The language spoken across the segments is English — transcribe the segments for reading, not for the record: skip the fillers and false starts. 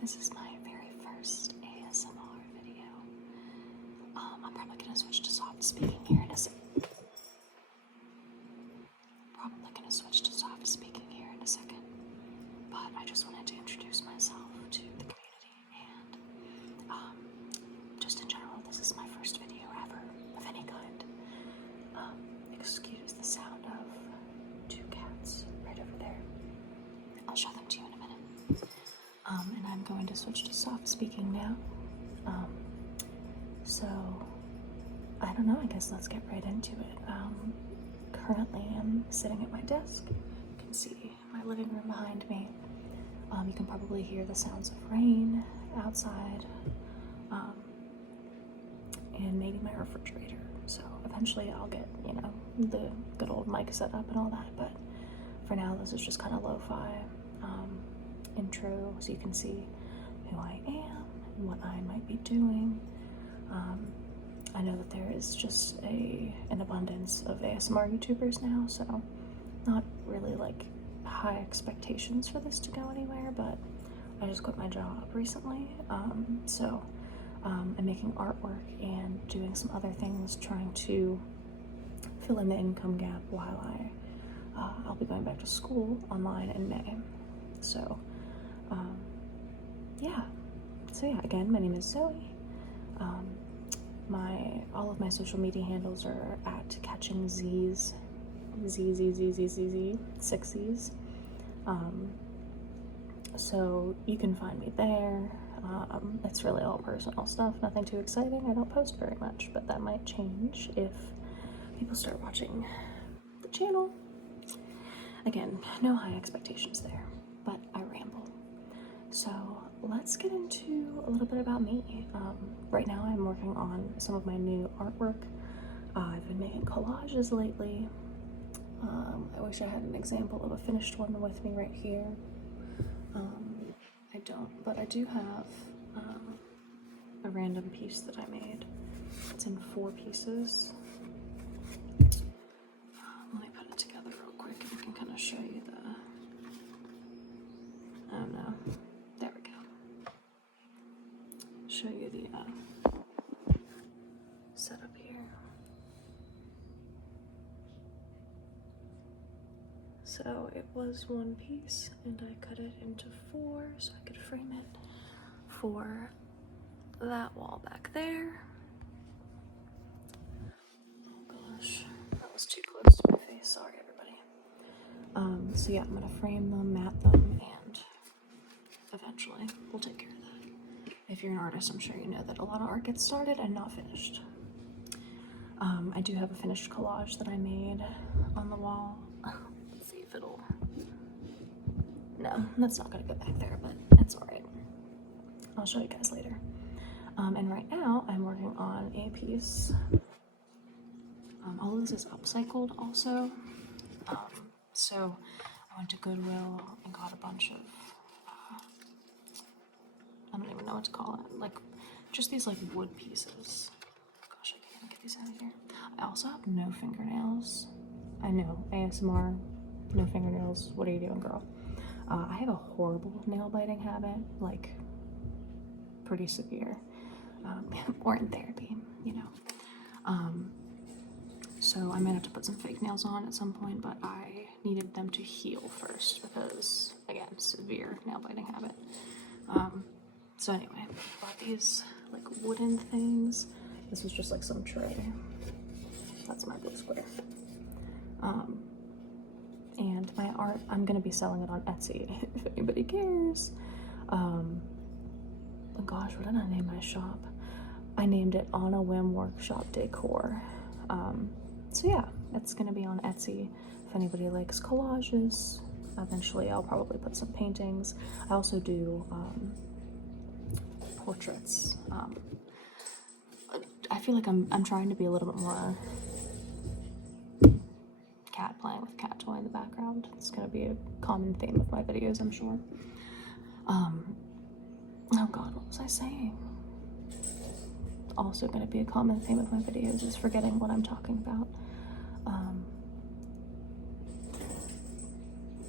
This is my very first ASMR video. I'm probably gonna switch to soft speaking here in a second. But I just wanted to introduce myself to the community and just in general, this is my first video ever of any kind. Excuse the sound of two cats right over there. I'll show them to you in a minute. And I'm going to switch to soft speaking now. So I don't know, I guess let's get right into it. Currently I'm sitting at my desk. You can see my living room behind me. You can probably hear the sounds of rain outside, and maybe my refrigerator. So eventually I'll get, the good old mic set up and all that, but for now this is just kind of lo-fi intro, so you can see who I am and what I might be doing. I know that there is just an abundance of ASMR YouTubers now, so not really like high expectations for this to go anywhere, but I just quit my job recently, so I'm making artwork and doing some other things, trying to fill in the income gap while I'll be going back to school online in May. So yeah, again, my name is Zoe. All of my social media handles are at Catching Z's, Z, 6 Z's. So you can find me there. It's really all personal stuff, nothing too exciting. I don't post very much, but that might change if people start watching the channel. Again, no high expectations there, but I ramble. So let's get into a little bit about me. Right now I'm working on some of my new artwork. I've been making collages lately. I wish I had an example of a finished one with me right here. I don't, but I do have a random piece that I made. It's in 4 pieces. Let me put it together real quick and I can kind of show you oh no, there we go. Show you the setup here. So it was 1 piece and I cut it into 4 so I could frame it for that wall back there. Oh gosh, that was too close to my face, sorry everybody. So yeah, I'm gonna frame them, mat them, and eventually we'll take care of that. If you're an artist, I'm sure you know that a lot of art gets started and not finished. I do have a finished collage that I made on the wall. Let's see if it'll... No, that's not gonna go back there, but it's alright. I'll show you guys later. And right now I'm working on a piece. All of this is upcycled also. So I went to Goodwill and got a bunch of, I don't even know what to call it, like just these like wood pieces. Gosh, I can't even get these out of here. I also have no fingernails. I know, ASMR, no fingernails, what are you doing, girl? I have a horrible nail biting habit, like pretty severe, or in therapy, so I might have to put some fake nails on at some point, but I needed them to heal first because, again, severe nail biting habit. So anyway, bought these like wooden things. This was just like some tray. That's my blue square. And my art, I'm gonna be selling it on Etsy if anybody cares. Oh gosh, what did I name my shop? I named it On a Whim Workshop Decor. So yeah, it's gonna be on Etsy if anybody likes collages. Eventually I'll probably put some paintings. I also do portraits. I feel like I'm trying to be a little bit more cat playing with cat toy in the background. It's gonna be a common theme of my videos, I'm sure. Oh god, what was I saying? Also gonna be a common theme of my videos is forgetting what I'm talking about.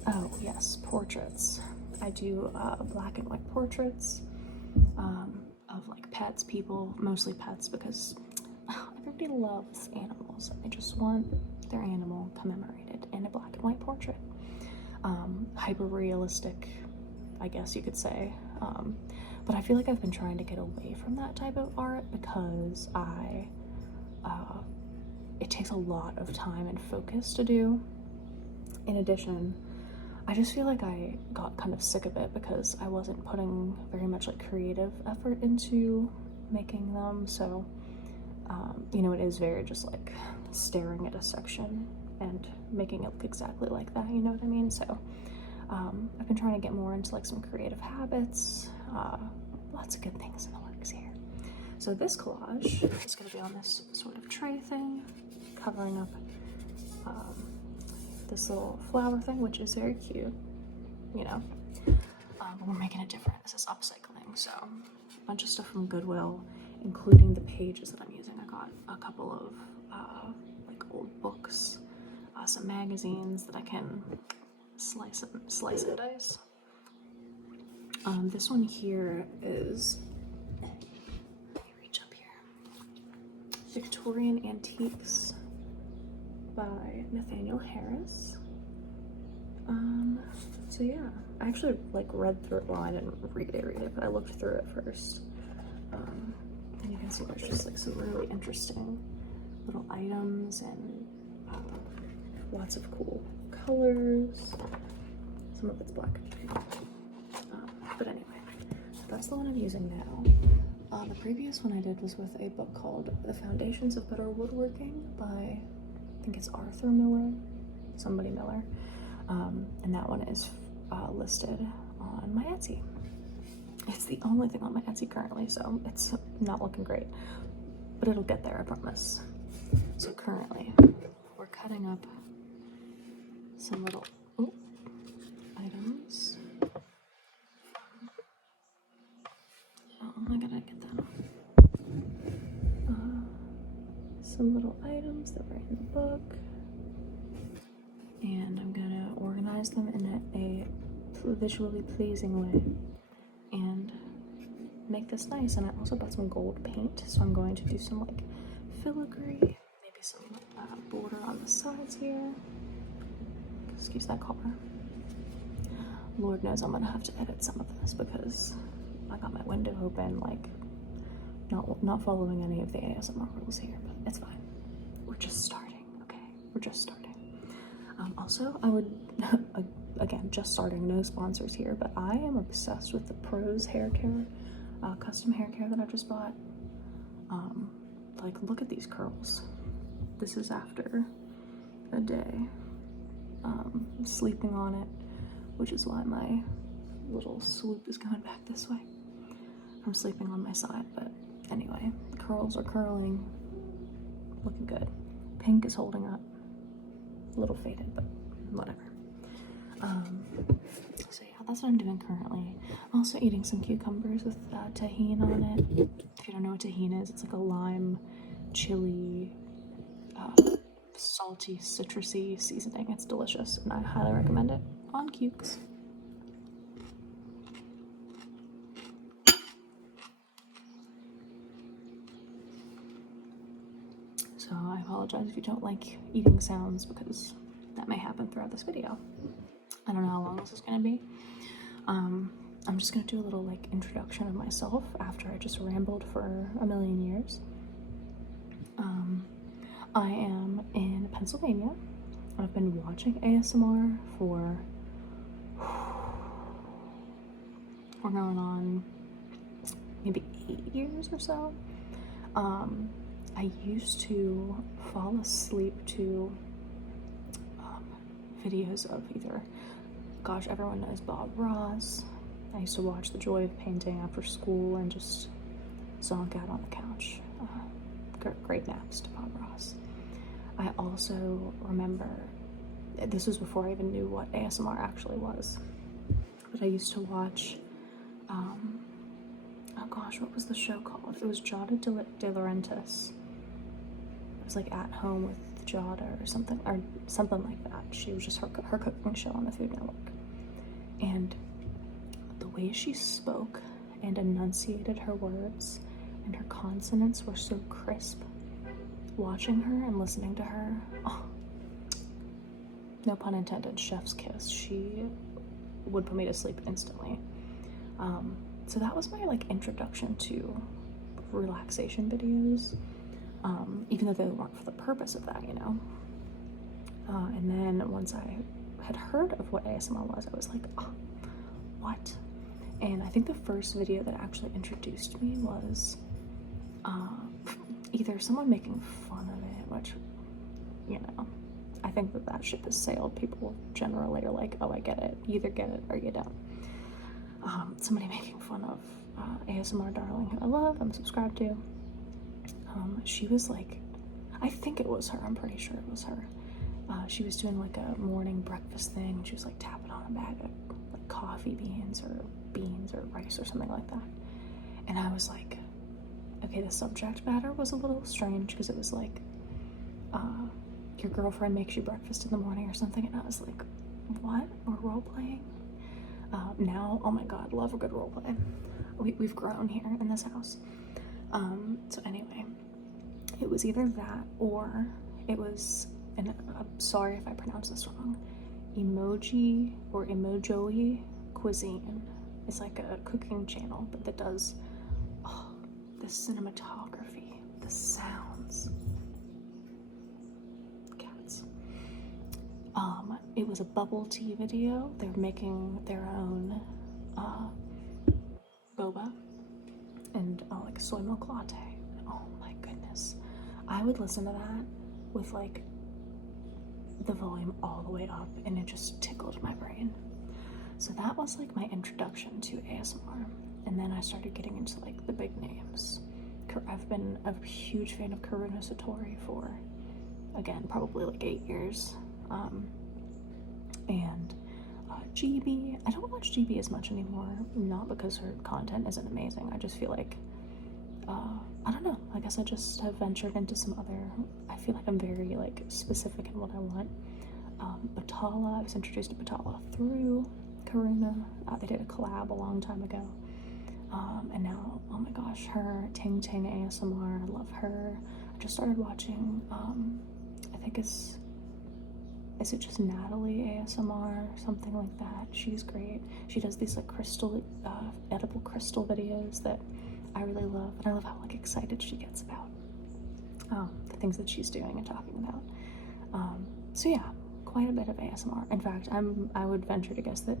Oh yes, portraits. I do black and white portraits of like pets, people, mostly pets, because everybody loves animals. They just want their animal commemorated in a black and white portrait. Hyper realistic, I guess you could say. But I feel like I've been trying to get away from that type of art because it takes a lot of time and focus to do. In addition, I just feel like I got kind of sick of it because I wasn't putting very much like creative effort into making them. So, you know, it is very just like staring at a section and making it look exactly like that, you know what I mean? So I've been trying to get more into like some creative habits. Lots of good things in the works here. So this collage is going to be on this sort of tray thing, covering up this little flower thing, which is very cute, you know. But we're making it different. This is upcycling, so a bunch of stuff from Goodwill, including the pages that I'm using. I got a couple of like old books, some magazines that I can slice and dice. This one here is, let me reach up here, Victorian Antiques by Nathaniel Harris. So yeah, I actually like read through it. Well, I didn't read it, but I looked through it first. And you can see there's just like some really interesting little items and lots of cool colors. Some of it's black. But anyway, that's the one I'm using now. The previous one I did was with a book called The Foundations of Better Woodworking by, I think it's Arthur Miller, somebody Miller. And that one is listed on my Etsy. It's the only thing on my Etsy currently, so it's not looking great, but it'll get there, I promise. So currently, we're cutting up some little items. Oh, I gotta get that off. Some little items that were in the book. And I'm gonna organize them in a visually pleasing way and make this nice. And I also bought some gold paint, so I'm going to do some like filigree, maybe some border on the sides here. Excuse that color. Lord knows I'm gonna have to edit some of this because I got my window open, like not following any of the ASMR rules here, but it's fine. We're just starting, okay? We're just starting. Also, I would, again, just starting, no sponsors here, but I am obsessed with the Pros hair care, custom hair care that I just bought. Like, look at these curls. This is after a day sleeping on it, which is why my little swoop is going back this way. I'm sleeping on my side, but anyway, the curls are curling, looking good. Pink is holding up. A little faded, but whatever. So yeah, that's what I'm doing currently. I'm also eating some cucumbers with tahini on it. If you don't know what tahini is, it's like a lime, chili, salty, citrusy seasoning. It's delicious, and I highly recommend it on cukes. So I apologize if you don't like eating sounds, because that may happen throughout this video. I don't know how long this is going to be. I'm just going to do a little like introduction of myself after I just rambled for a million years. I am in Pennsylvania. I've been watching ASMR for, we're going on maybe 8 years or so. I used to fall asleep to videos of either, gosh, everyone knows Bob Ross. I used to watch The Joy of Painting after school and just zonk out on the couch. Great naps to Bob Ross. I also remember, this was before I even knew what ASMR actually was, but I used to watch, oh gosh, what was the show called? It was Giada De Laurentiis. It was like At Home with Giada or something like that. She was just her cooking show on the Food Network. And way she spoke and enunciated her words and her consonants were so crisp. Watching her and listening to her, oh, no pun intended, chef's kiss. She would put me to sleep instantly. So that was my like introduction to relaxation videos, even though they weren't for the purpose of that, you know. And then once I had heard of what ASMR was, I was like, oh, what? And I think the first video that actually introduced me was either someone making fun of it, which, you know, I think that ship has sailed. People generally are like, oh, I get it. You either get it or you don't. Somebody making fun of ASMR darling who I love, I'm subscribed to. She was like, I think it was her, I'm pretty sure it was her. She was doing like a morning breakfast thing, and she was like tapping on a bag of like coffee beans or rice or something like that. And I was like, okay, the subject matter was a little strange because it was like, your girlfriend makes you breakfast in the morning or something, and I was like, what? We're role playing? Now, oh my god, love a good role play. We've grown here in this house. So anyway, it was either that or it was, and I'm sorry if I pronounce this wrong, Emoji or Emojoey Cuisine. It's like a cooking channel, but that does, oh, the cinematography, the sounds. Cats. It was a bubble tea video. They're making their own boba and like soy milk latte. Oh my goodness. I would listen to that with like the volume all the way up, and it just tickled my brain. So that was like my introduction to ASMR. And then I started getting into like the big names. I've been a huge fan of Karuna Satori for, again, probably like 8 years. And GB, I don't watch GB as much anymore, not because her content isn't amazing. I just feel like, I don't know, I guess I just have ventured into some other, I feel like I'm very like specific in what I want. Batala, I was introduced to Batala through Karuna. They did a collab a long time ago. And now, oh my gosh, her Ting Ting ASMR, I love her. I just started watching, I think is it just Natalie ASMR, something like that. She's great. She does these like crystal, edible crystal videos that I really love, and I love how like excited she gets about the things that she's doing and talking about. So yeah, quite a bit of ASMR. In fact, I would venture to guess that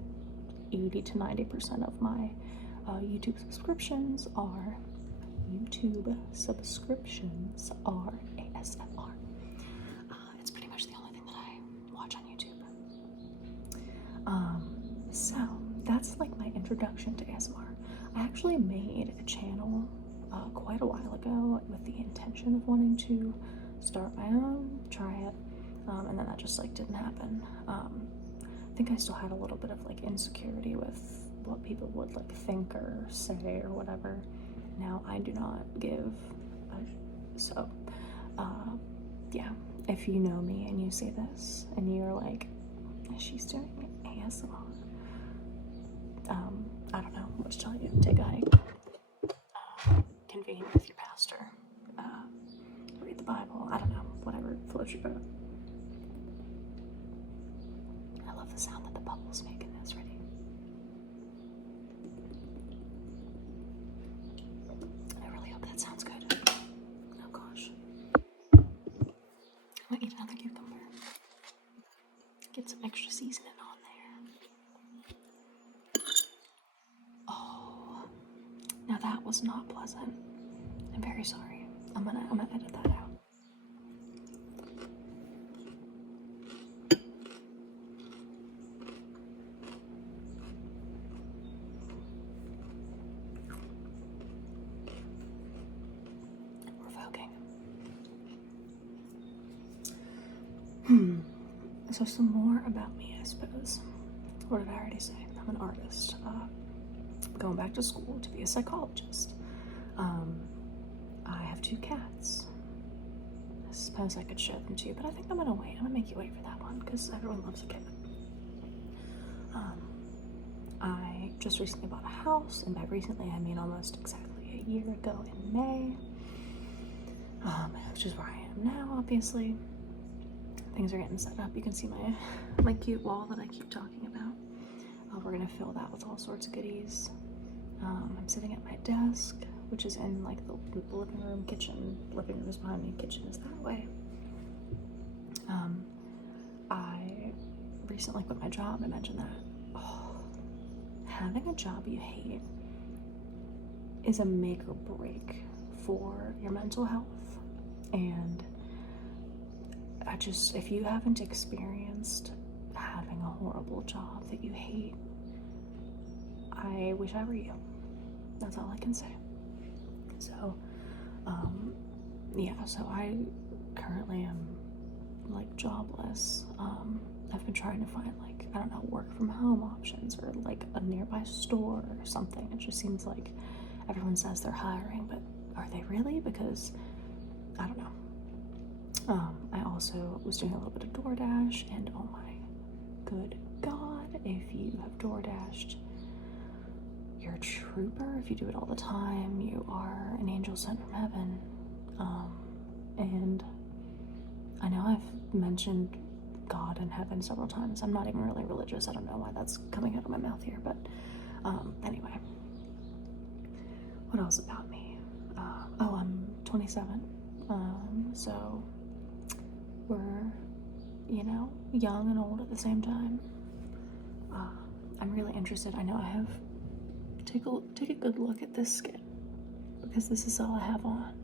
80 to 90% of my YouTube subscriptions are ASMR. It's pretty much the only thing that I watch on YouTube. So that's like my introduction to ASMR. I actually made a channel quite a while ago with the intention of wanting to start my own, try it, and then that just like didn't happen. I think I still had a little bit of like insecurity with what people would like think or say or whatever. Now I do not give yeah, if you know me and you see this and you're like, she's doing ASMR, I don't know what to tell you. Take a hike, convene with your pastor, read the Bible, I don't know, whatever floats your boat. I love the sound that the bubbles make in this. Ready? I really hope that sounds good. Oh gosh. I'm gonna eat another cucumber. Get some extra seasoning on there. Oh, now that was not pleasant. I'm very sorry. I'm gonna edit that out. Revoking. So some more about me, I suppose. What did I already say? I'm an artist. Going back to school to be a psychologist. I have 2 cats. I suppose I could show them to you, but I think I'm gonna wait. I'm gonna make you wait for that one because everyone loves a cat. I just recently bought a house, and by recently I mean almost exactly a year ago in May, which is where I am now, obviously. Things are getting set up. You can see my cute wall that I keep talking about. We're gonna fill that with all sorts of goodies. I'm sitting at my desk, which is in like the living room, kitchen. Living room is behind me, kitchen is that way. I recently quit my job. I mentioned that. Having a job you hate is a make or break for your mental health. And if you haven't experienced having a horrible job that you hate, I wish I were you. That's all I can say. So, so I currently am like jobless. I've been trying to find like, I don't know, work from home options or like a nearby store or something. It just seems like everyone says they're hiring, but are they really? Because I don't know. I also was doing a little bit of DoorDash, and oh my good God, if you have DoorDashed, you're a trooper. If you do it all the time, you are an angel sent from heaven. And I know I've mentioned God and heaven several times. I'm not even really religious. I don't know why that's coming out of my mouth here, but anyway. What else about me? I'm 27. So we're, young and old at the same time. I'm really interested. I know I have take a good look at this skin, because this is all I have on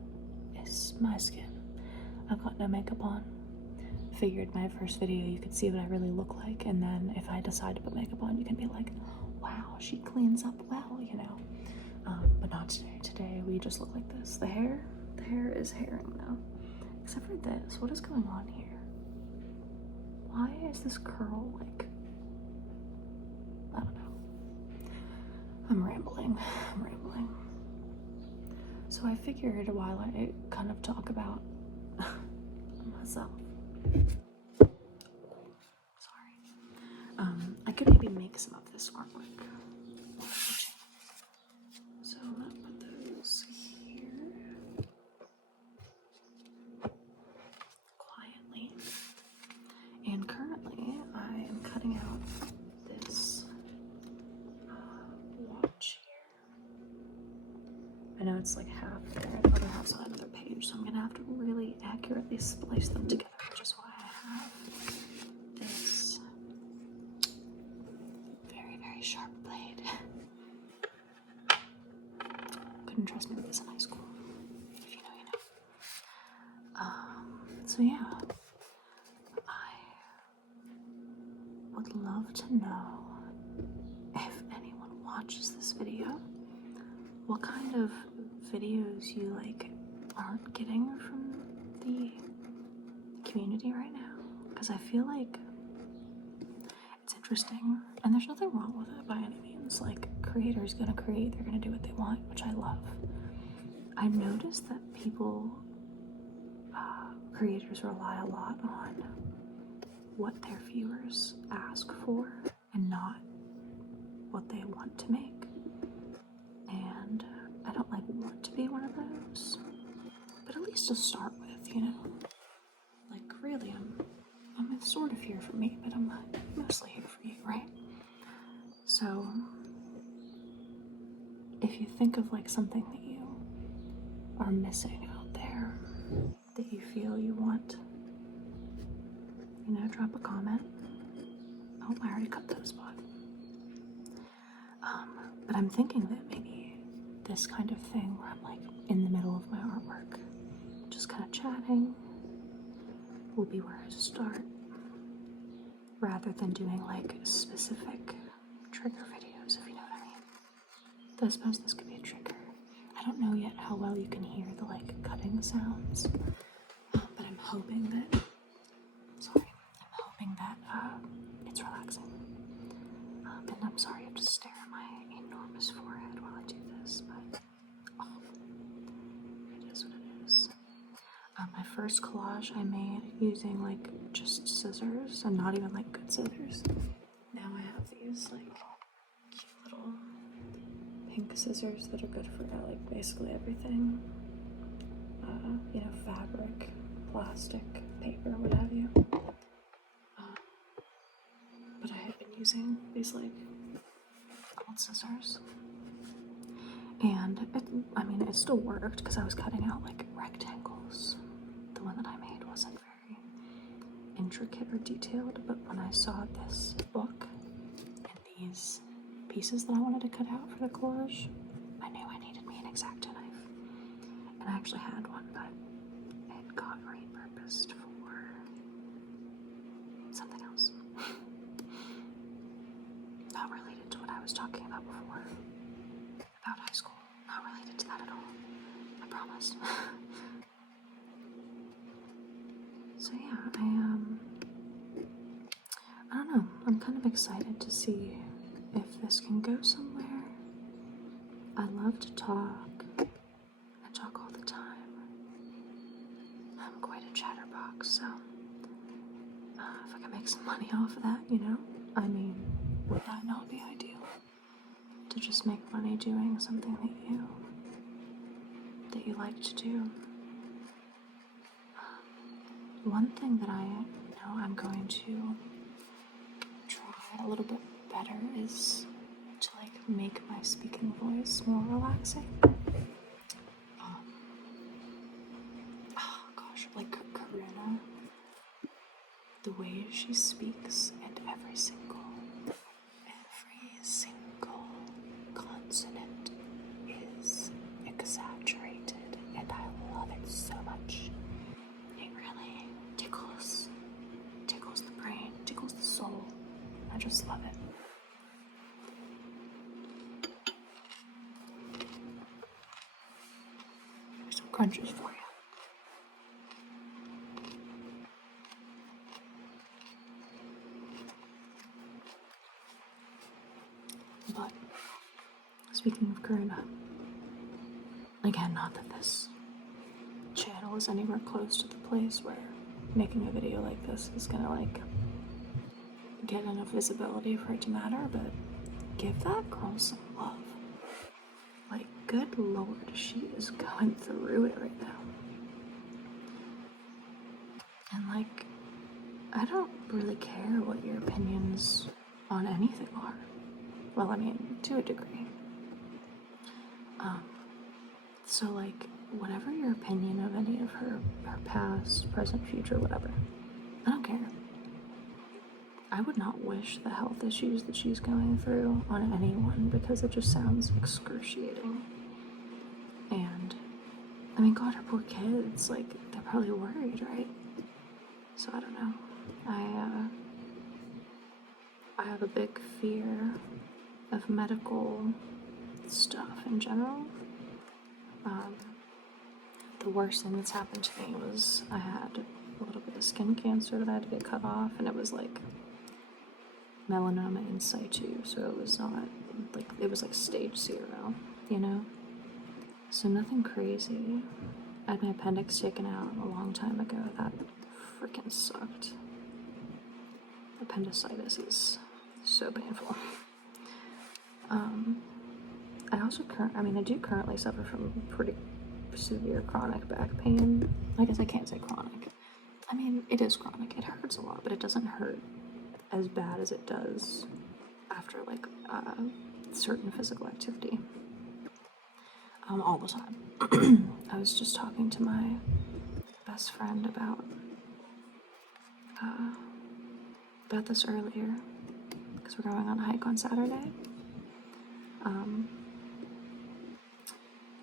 is my skin. I've got no makeup on. Figured my first video you could see what I really look like, and then if I decide to put makeup on, you can be like, wow, she cleans up well, but not today. Today we just look like this. The hair is hairing though, except for this. What is going on here? Why is this curl like, I don't know. I'm rambling. So I figured while I kind of talk about myself, I could maybe make some of this artwork. So I'm gonna put those here quietly. And currently I am cutting out this watch here. I know it's like half there and the other half's on another page, so I'm gonna have to really accurately splice them together, which is why I have this very, very sharp blade. Couldn't trust me with this in high school. If you know, you know. So yeah, I would love to know if anyone watches this video, what kind of videos you like aren't getting from the community right now, because I feel like it's interesting, and there's nothing wrong with it by any means. Like, creators gonna create, they're gonna do what they want, which I love. I noticed that creators rely a lot on what their viewers ask for and not what they want to make. And I don't like want to be one of those, but at least to start with, like, really, I'm sort of here for me, but I'm mostly here for you, right? So if you think of like something that you are missing out there, that you feel you want, drop a comment. Oh, I already cut those, bud. But I'm thinking that maybe this kind of thing where I'm like in the middle of my artwork, just kind of chatting, will be where I start, rather than doing like specific trigger videos, if you know what I mean. I suppose this could be a trigger. I don't know yet how well you can hear the like cutting sounds, but I'm hoping that it's relaxing. And I'm sorry I have to stare at my enormous forehead while I do this, but it is what it is. My first collage I made using like just scissors, and not even like good scissors. Now I have these like cute little pink scissors that are good for like basically everything. You know, fabric, plastic, paper, what have you. But I had been using these like old scissors, and it still worked because I was cutting out like rectangles. The one that I made wasn't very intricate or detailed, but when I saw this book and these pieces that I wanted to cut out for the collage, I knew I needed me an X-Acto knife. And I actually had one, but it got repurposed for something else. Not related to what I was talking about before. About high school. Not related to that at all. I promise. So yeah, I don't know. I'm kind of excited to see if this can go somewhere. I love to talk. I talk all the time. I'm quite a chatterbox, so if I can make some money off of that, you know, I mean, would that not be ideal? To just make money doing something that you like to do. One thing that I know I'm going to try a little bit better is to like make my speaking voice more relaxing. Oh gosh, like Karina, the way she speaks and every single consonant is exaggerated, and I love it so much. It really tickles the brain, tickles the soul. I just love it. There's some crunches for you. But speaking of Karuna, again, not that this channel is anywhere close to the place where making a video like this is gonna like get enough visibility for it to matter, but give that girl some love. Like, good lord, she is going through it right now. And like, I don't really care what your opinions on anything are. Well, I mean, to a degree. So like, whatever your opinion of any of her past, present, future, whatever, I don't care. I would not wish the health issues that she's going through on anyone, because it just sounds excruciating. And, I mean, God, her poor kids, like, they're probably worried, right? So I don't know. I have a big fear of medical stuff in general. The worst thing that's happened to me was I had a little bit of skin cancer that I had to get cut off, and it was like melanoma in situ, so it was not like, it was like stage 0, you know? So nothing crazy. I had my appendix taken out a long time ago. That freaking sucked. Appendicitis is so painful. I do currently suffer from pretty severe chronic back pain. I guess I can't say chronic. I mean, it is chronic. It hurts a lot, but it doesn't hurt as bad as it does after like certain physical activity. All the time. I was just talking to my best friend about this earlier, because we're going on a hike on Saturday.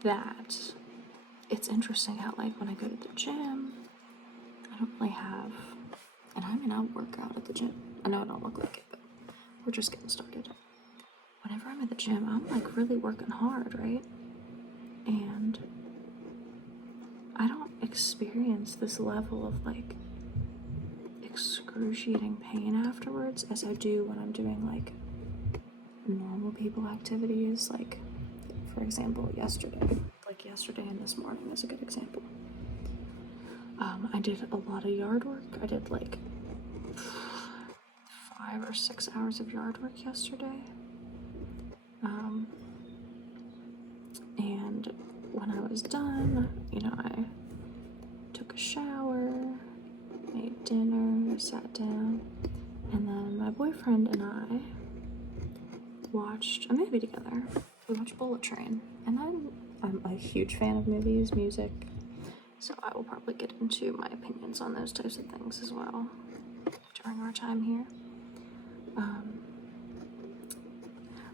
That it's interesting how, like, when I go to the gym, I don't really have, and I'll work out at the gym. I know I don't look like it, but we're just getting started. Whenever I'm at the gym, I'm like really working hard, right? And I don't experience this level of like excruciating pain afterwards as I do when I'm doing like normal people activities, like for example yesterday and this morning is a good example. I did a lot of yard work. I did like 5 or 6 hours of yard work yesterday. And when I was done, I took a shower, made dinner, sat down, and then my boyfriend and I watched a movie together. We watched Bullet Train, and I'm a huge fan of movies, music, so I will probably get into my opinions on those types of things as well during our time here.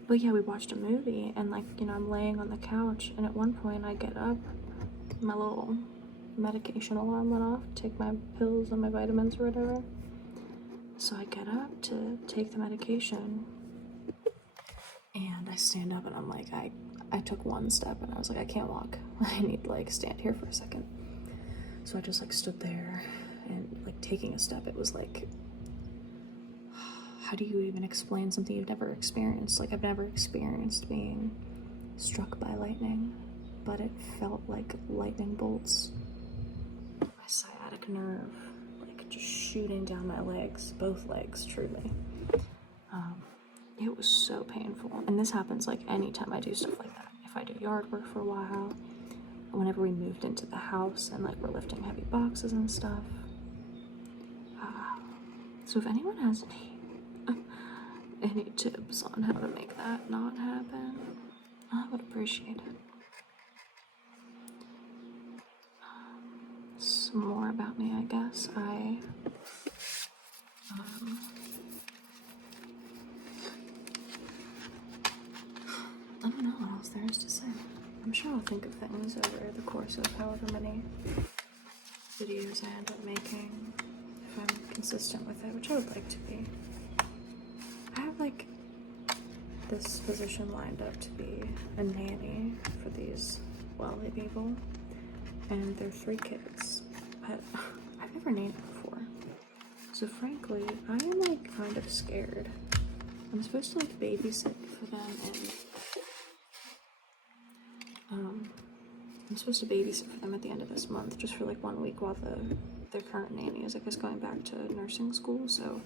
But yeah, we watched a movie, and I'm laying on the couch, and at one point I get up, my little medication alarm went off, take my pills and my vitamins or whatever. So I get up to take the medication, and I stand up, and I'm like, I took one step, and I was like, I can't walk. I need to stand here for a second. So I just stood there, and taking a step, it was like, how do you even explain something you've never experienced? I've never experienced being struck by lightning, but it felt like lightning bolts. My sciatic nerve, just shooting down my legs, both legs, truly. It was so painful. And this happens anytime I do stuff like that. If I do yard work for a while, whenever we moved into the house and we're lifting heavy boxes and stuff. So if anyone has any tips on how to make that not happen, I would appreciate it. Some more about me, I guess. I don't know what else there is to say. I'm sure I'll think of things over the course of however many videos I end up making, if I'm consistent with it, which I would like to be. I have this position lined up to be a nanny for these wealthy people, and they're 3 kids. I've never nannied before, so frankly, I am kind of scared. I'm supposed to babysit for them, and I'm supposed to babysit for them at the end of this month, just for 1 week while their current nanny is going back to nursing school. So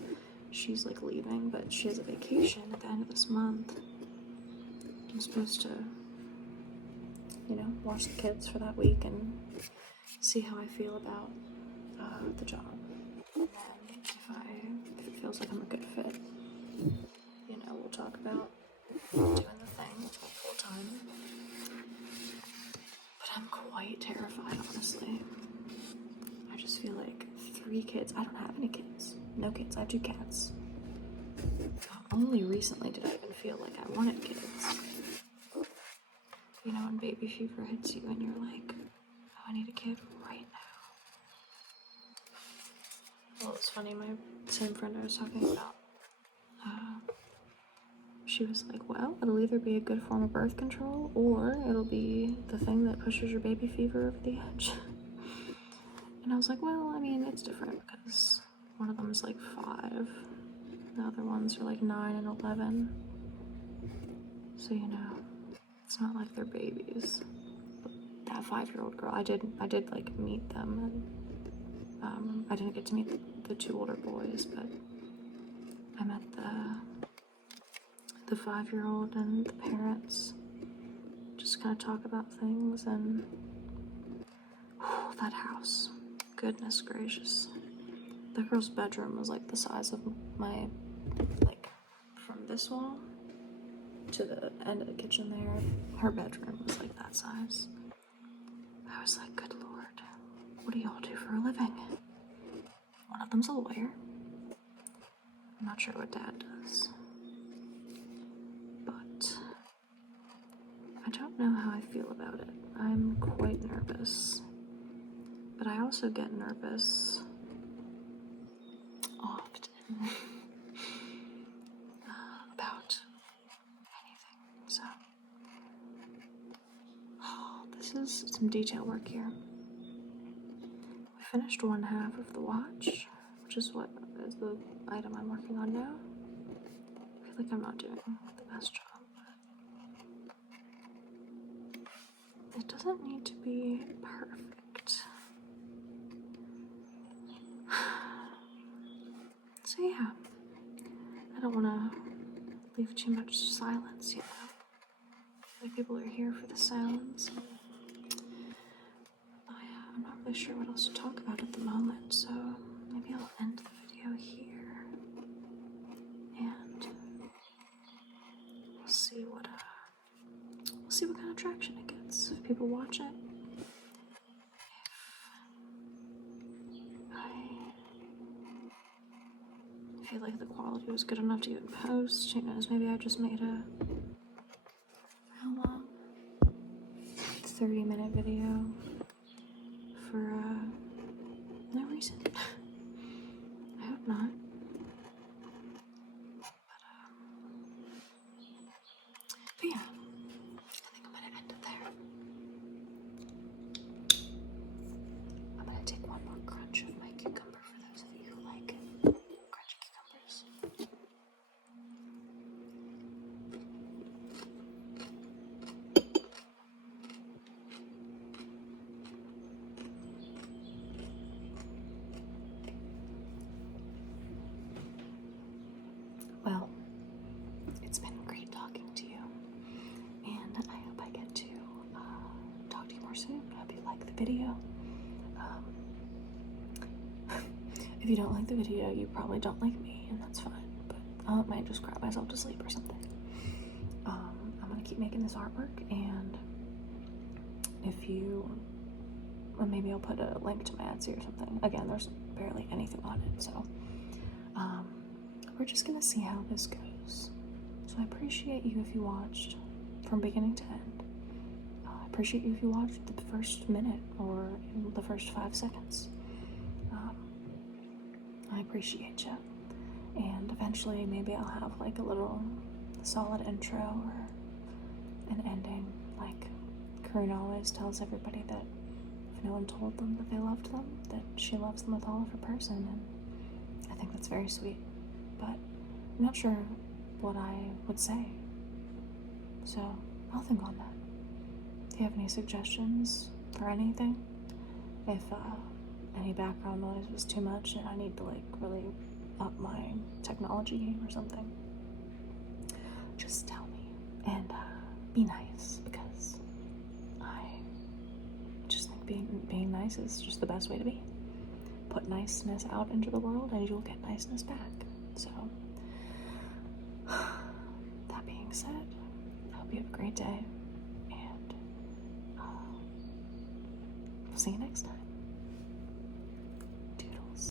she's leaving, but she has a vacation at the end of this month. I'm supposed to, watch the kids for that week and see how I feel about the job. And then if it feels like I'm a good fit, we'll talk about doing the thing full time. But I'm quite terrified, honestly. I just feel 3 kids. I don't have any kids. No kids. I have 2 cats. Only recently did I even feel like I wanted kids. When baby fever hits you and you're like, oh, I need a kid right now. Well, it's funny, my same friend I was talking about, she was like, well, it'll either be a good form of birth control or it'll be the thing that pushes your baby fever over the edge. And I was like, well, I mean, it's different because one of them is 5. The other ones are 9 and 11. So, it's not like they're babies. But that 5-year-old girl, I did meet them, and I didn't get to meet the 2 older boys, but I met the 5-year-old and the parents. Just kind of talk about things, and that house, goodness gracious. That girl's bedroom was the size of my, from this wall to the end of the kitchen there, her bedroom was that size. I was like, good Lord, what do y'all do for a living? One of them's a lawyer. I'm not sure what Dad does. But I don't know how I feel about it. I'm quite nervous. But I also get nervous often about anything. So, this is some detail work here. We finished 1/2 of the watch, which is what is the item I'm working on now. I feel like I'm not doing the best job, but it doesn't need to be perfect. So yeah, I don't want to leave too much silence, hopefully people are here for the sounds. I'm not really sure what else to talk about at the moment, so maybe I'll end the video here, and we'll see what kind of traction it gets. If people watch it, I feel like the quality was good enough to get in post. Who knows? Maybe I just made a how long? 30-minute video for no reason. I hope not. But yeah, I think I'm gonna end it there. I'm gonna take one more crunch of my cucumber for those of you who like crunchy cucumbers. Well, it's been great talking to you, and I hope I get to talk to you more soon. I hope you like the video. If you don't like the video, you probably don't like me, and that's fine, but I might just cry myself to sleep or something. I'm gonna keep making this artwork, and if you, or maybe I'll put a link to my Etsy or something. Again, there's barely anything on it, so we're just gonna see how this goes. So I appreciate you if you watched from beginning to end. I appreciate you if you watched the first minute or the first 5 seconds. I appreciate you, and eventually maybe I'll have like a little solid intro or an ending, like Karuna always tells everybody that if no one told them that they loved them, that she loves them with all of her person, and I think that's very sweet, but I'm not sure what I would say, so I'll think on that. If you have any suggestions for anything, if any background noise was too much and I need to like really up my technology game or something, just tell me, and be nice, because I just think being nice is just the best way to be. Put niceness out into the world and you'll get niceness back. So that being said, I hope you have a great day, and we'll see you next time.